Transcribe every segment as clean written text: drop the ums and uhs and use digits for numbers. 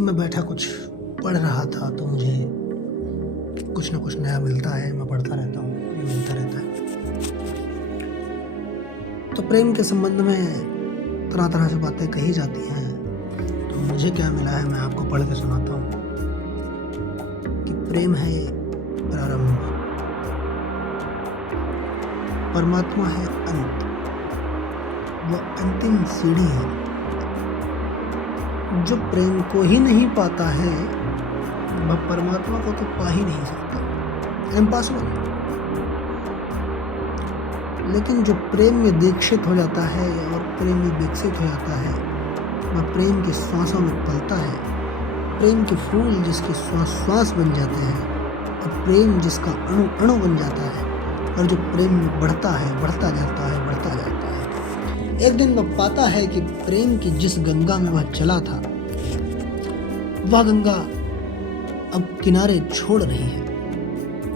मैं बैठा कुछ पढ़ रहा था तो मुझे कुछ ना कुछ नया मिलता है, मैं पढ़ता रहता हूँ, ये मिलता रहता है। तो प्रेम के संबंध में तरह तरह से बातें कही जाती हैं, तो मुझे क्या मिला है मैं आपको पढ़ के सुनाता हूँ कि प्रेम है प्रारंभ, परमात्मा है अंत, वह अंतिम सीढ़ी है। जो प्रेम को ही नहीं पाता है वह परमात्मा को तो पा ही नहीं सकता, इम्पॉसिबल। लेकिन जो प्रेम में दीक्षित हो जाता है और प्रेम में विकसित हो जाता है, वह प्रेम की श्वासों में पलता है। प्रेम के फूल जिसके श्वास श्वास बन जाते हैं और प्रेम जिसका अणु अणु बन जाता है, और जो प्रेम में बढ़ता है, बढ़ता जाता है, बढ़ता जाता है। एक दिन वह पाता है कि प्रेम की जिस गंगा में वह चला था, वह गंगा अब किनारे छोड़ रही है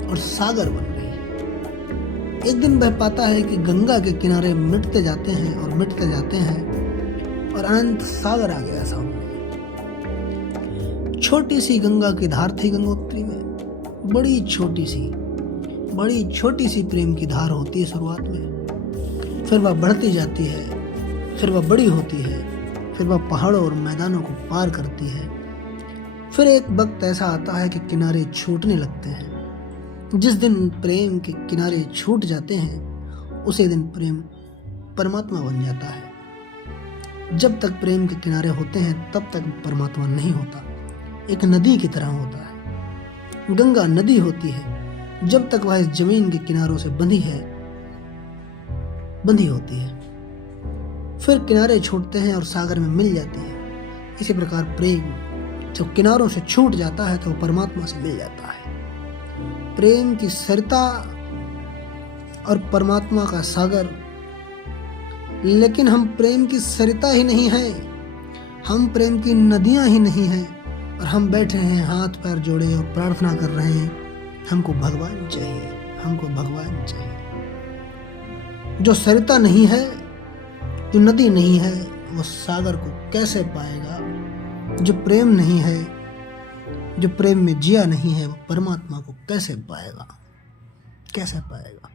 और सागर बन रही है। एक दिन वह पाता है कि गंगा के किनारे मिटते जाते हैं और मिटते जाते हैं और अनंत सागर आ गया सामने। छोटी सी गंगा की धार थी गंगोत्री में, बड़ी छोटी सी प्रेम की धार होती है शुरुआत में, फिर वह बढ़ती जाती है, फिर वह बड़ी होती है, फिर वह पहाड़ों और मैदानों को पार करती है। फिर एक वक्त ऐसा आता है कि किनारे छूटने लगते हैं। जिस दिन प्रेम के किनारे छूट जाते हैं, उसी दिन प्रेम परमात्मा बन जाता है। जब तक प्रेम के किनारे होते हैं तब तक परमात्मा नहीं होता, एक नदी की तरह होता है। गंगा नदी होती है जब तक वह इस जमीन के किनारों से बंधी होती है, फिर किनारे छूटते हैं और सागर में मिल जाती है। इसी प्रकार प्रेम जब किनारों से छूट जाता है तो परमात्मा से मिल जाता है। प्रेम की सरिता और परमात्मा का सागर। लेकिन हम प्रेम की सरिता ही नहीं हैं, हम प्रेम की नदियां ही नहीं हैं, और हम बैठे हैं हाथ पैर जोड़े और प्रार्थना कर रहे हैं, हमको भगवान चाहिए, हमको भगवान चाहिए। जो सरिता नहीं है, जो नदी नहीं है, वो सागर को कैसे पाएगा? जो प्रेम नहीं है, जो प्रेम में जिया नहीं है, वो परमात्मा को कैसे पाएगा? कैसे पाएगा?